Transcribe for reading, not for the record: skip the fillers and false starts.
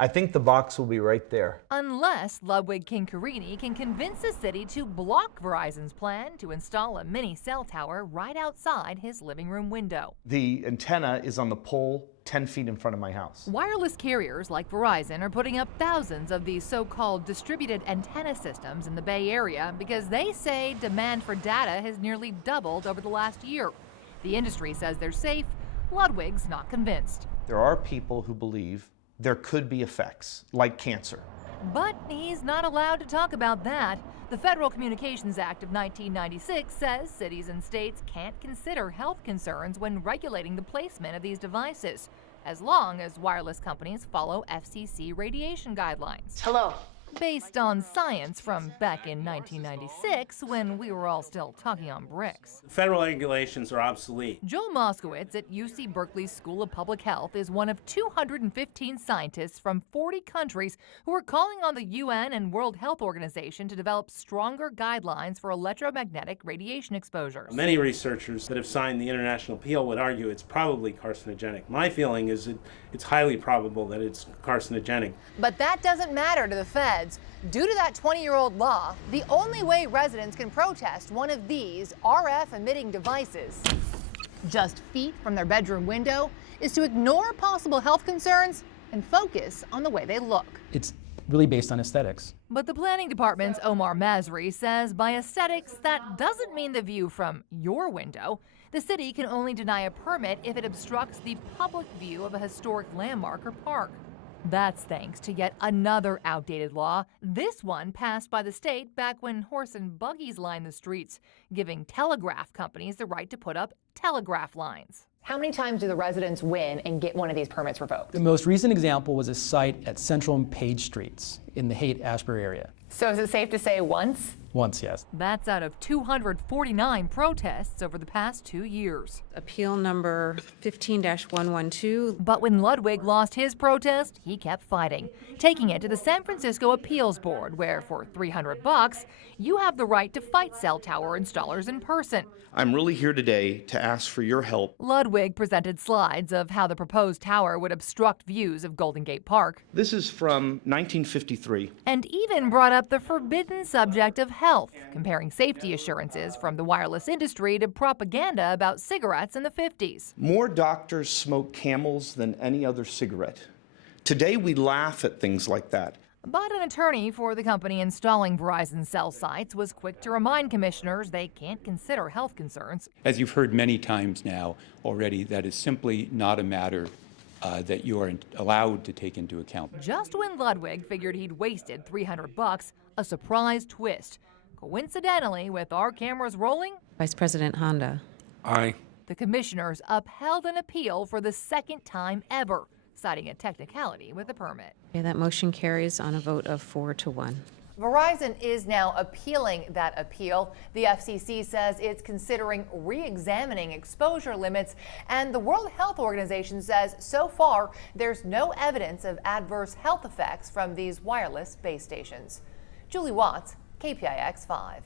I think the box will be right there. Unless Ludwig Kincarini can convince the city to block Verizon's plan to install a mini cell tower right outside his living room window. The antenna is on the pole 10 feet in front of my house. Wireless carriers like Verizon are putting up thousands of these so-called distributed antenna systems in the Bay Area because they say demand for data has nearly doubled over the last year. The industry says they're safe. Ludwig's not convinced. There are people who believe there could be effects, like cancer. But he's not allowed to talk about that. The Federal Communications Act of 1996 says cities and states can't consider health concerns when regulating the placement of these devices, as long as wireless companies follow FCC radiation guidelines. Hello. Based on science from back in 1996, when we were all still talking on bricks. Federal regulations are obsolete. Joel Moskowitz at UC Berkeley's School of Public Health is one of 215 scientists from 40 countries who are calling on the UN and World Health Organization to develop stronger guidelines for electromagnetic radiation exposures. Many researchers that have signed the international appeal would argue it's probably carcinogenic. My feeling is it's highly probable that it's carcinogenic. But that doesn't matter to the feds. Due to that 20-year-old law, the only way residents can protest one of these RF-emitting devices, just feet from their bedroom window, is to ignore possible health concerns and focus on the way they look. It's really based on aesthetics. But the planning department's Omar Masri says by aesthetics, that doesn't mean the view from your window. The city can only deny a permit if it obstructs the public view of a historic landmark or park. That's thanks to yet another outdated law, this one passed by the state back when horse and buggies lined the streets, giving telegraph companies the right to put up telegraph lines. How many times do the residents win and get one of these permits revoked? The most recent example was a site at Central and Page Streets in the Haight-Ashbury area. So is it safe to say once? Once, yes. That's out of 249 protests over the past 2 years. Appeal number 15-112. But when Ludwig lost his protest, he kept fighting, taking it to the San Francisco Appeals Board, where for $300, you have the right to fight cell tower installers in person. I'm really here today to ask for your help. Ludwig presented slides of how the proposed tower would obstruct views of Golden Gate Park. This is from 1953. And even brought up the forbidden subject of health, comparing safety assurances from the wireless industry to propaganda about cigarettes in the 50s. More doctors smoke Camels than any other cigarette. Today we laugh at things like that. But an attorney for the company installing Verizon cell sites was quick to remind commissioners they can't consider health concerns. As you've heard many times now already, that is simply not a matter that you are allowed to take into account. Just when Ludwig figured he'd wasted $300, a surprise twist. Coincidentally, with our cameras rolling, Vice President Honda. Aye. The commissioners upheld an appeal for the second time ever, citing a technicality with the permit. Okay, that motion carries on a vote of 4-1. Verizon is now appealing that appeal. The FCC says it's considering re-examining exposure limits, and the World Health Organization says so far there's no evidence of adverse health effects from these wireless base stations. Julie Watts, KPIX 5.